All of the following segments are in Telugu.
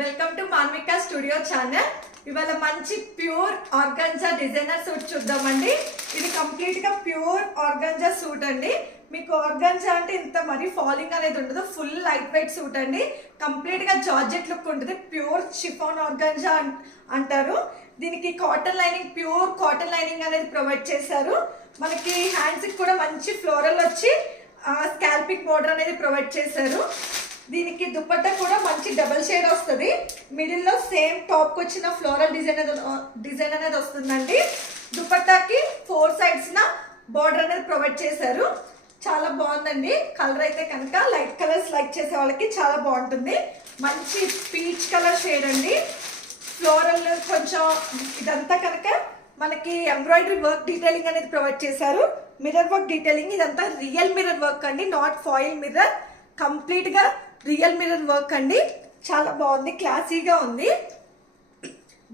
Welcome to Manvika studio channel. ఇవాళ మంచి ప్యూర్ ఆర్గాంజా డిజైనర్ సూట్ చూద్దామండి. ఇది కంప్లీట్ గా ప్యూర్ ఆర్గాంజా సూట్ అండి. మీకు ఆర్గాంజా అంటే ఇంత మరీ ఫాలింగ్ అనేది ఉండదు, ఫుల్ లైట్ వెయిట్ సూట్ అండి. కంప్లీట్ గా జార్జెట్ లుక్ ఉంటుంది. ప్యూర్ షిఫాన్ ఆర్గాంజా అంటారు దీనికి. Cotton lining, pure cotton lining అనేది ప్రొవైడ్ చేశారు. మనకి హ్యాండ్స్ కి కూడా మంచి ఫ్లోరల్ వచ్చి స్కాల్పింగ్ బోర్డర్ అనేది ప్రొవైడ్ చేశారు. దీనికి దుపట్టా కూడా మంచి డబల్ షేడ్ వస్తుంది. మిడిల్ లో సేమ్ టాప్ కి వచ్చిన ఫ్లోరల్ డిజైన్ అనేది వస్తుందండి. దుపట్టాకి 4 సైడ్స్ న బోర్డర్ అనేది ప్రొవైడ్ చేశారు. చాలా బాగుందండి. కలర్ అయితే కనుక లైట్ కలర్స్ లైక్ చేసే వాళ్ళకి చాలా బాగుంటుంది. మంచి పీచ్ కలర్ షేడ్ అండి. ఫ్లోరల్ కొంచెం ఇదంతా కనుక మనకి ఎంబ్రాయిడరీ వర్క్ డీటెయిలింగ్ అనేది ప్రొవైడ్ చేశారు. మిర్రర్ వర్క్ డీటెయిలింగ్, ఇదంతా రియల్ మిర్రర్ వర్క్ అండి, నాట్ ఫాయిల్ మిర్రర్. కంప్లీట్ గా రియల్ మిర్రర్ వర్క్ అండి. చాలా బాగుంది, క్లాసీగా ఉంది.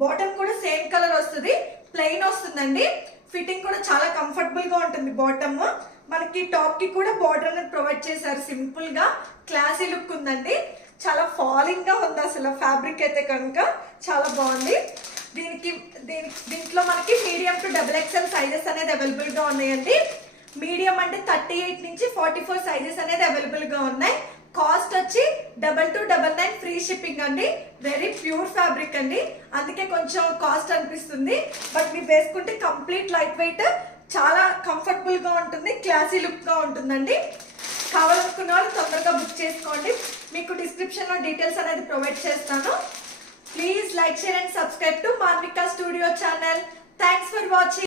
బాటమ్ కూడా సేమ్ కలర్ వస్తుంది, ప్లెయిన్ వస్తుందండి. ఫిట్టింగ్ కూడా చాలా కంఫర్టబుల్ గా ఉంటుంది. బాటమ్ మనకి టాప్ కి కూడా బార్డర్ అనేది ప్రొవైడ్ చేశారు. సింపుల్ గా క్లాసీ లుక్ ఉందండి. చాలా ఫాలింగ్ గా ఉంది అసలు. ఫ్యాబ్రిక్ అయితే కనుక చాలా బాగుంది. దీంట్లో మనకి మీడియం టు XXL సైజెస్ అనేది అవైలబుల్ గా ఉన్నాయండి. మీడియం అంటే 38 నుంచి 44 సైజెస్ అనేది అవైలబుల్ గా ఉన్నాయి. కాస్ట్ వచ్చి 2299 ఫ్రీ షిప్పింగ్ అండి. వెరీ ప్యూర్ ఫ్యాబ్రిక్ అండి, అందుకే కొంచెం కాస్ట్ అనిపిస్తుంది. బట్ మీరు వేసుకుంటే కంప్లీట్ లైట్ వెయిట్, చాలా కంఫర్టబుల్ గా ఉంటుంది, క్లాసీ లుక్ గా ఉంటుందండి. కావాలనుకున్న వాళ్ళు తొందరగా బుక్ చేసుకోండి. మీకు డిస్క్రిప్షన్ లో డీటెయిల్స్ అనేది ప్రొవైడ్ చేస్తాను. Please like, share and subscribe to Manvika studio channel. Thanks for watching.